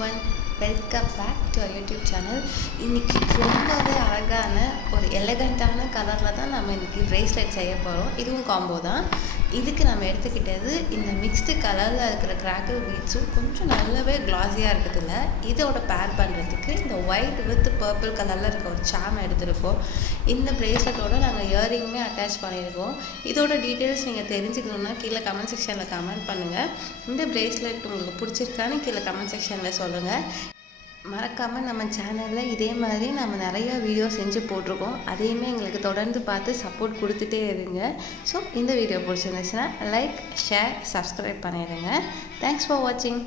everyone, welcome back to our YouTube channel. இன்னைக்கு ரொம்பவே அழகான ஒரு எலகண்டான கலரில் தான் நம்ம இன்னைக்கு பிரேஸ்லெட் செய்ய போகிறோம். இதுவும் காம்போ தான். இதுக்கு நம்ம எடுத்துக்கிட்டது இந்த மிக்ஸ்டு கலரில் இருக்கிற கிராக்கிள் பீட்ஸும் கொஞ்சம் நல்லாவே கிளாஸியாக இருக்குதுல்ல. இதோட பேர் பண்ணுறதுக்கு இந்த ஒயிட் வித் பர்பிள் கலரில் இருக்க ஒரு சாம் எடுத்துருக்கோம். இந்த பிரேஸ்லெட்டோட நாங்கள் இயரிங்குமே அட்டாச் பண்ணியிருக்கோம். இதோட டீட்டெயில்ஸ் நீங்கள் தெரிஞ்சுக்கணுன்னா கீழே கமெண்ட் செக்ஷனில் கமெண்ட் பண்ணுங்கள். இந்த பிரேஸ்லெட் உங்களுக்கு பிடிச்சிருக்கான்னு கீழே கமெண்ட் செக்ஷனில் சொல்லுங்கள். மறக்காமல் நம்ம சேனலில் இதே மாதிரி நம்ம நிறையா வீடியோ செஞ்சு போட்டிருக்கோம். அதையுமே எங்களுக்கு தொடர்ந்து பார்த்து சப்போர்ட் கொடுத்துட்டே இருங்க. ஸோ இந்த வீடியோ பிடிச்சிருந்துச்சுன்னா லைக், ஷேர், சப்ஸ்கிரைப் பண்ணிடுங்க. தேங்க்ஸ் ஃபார் வாட்சிங்.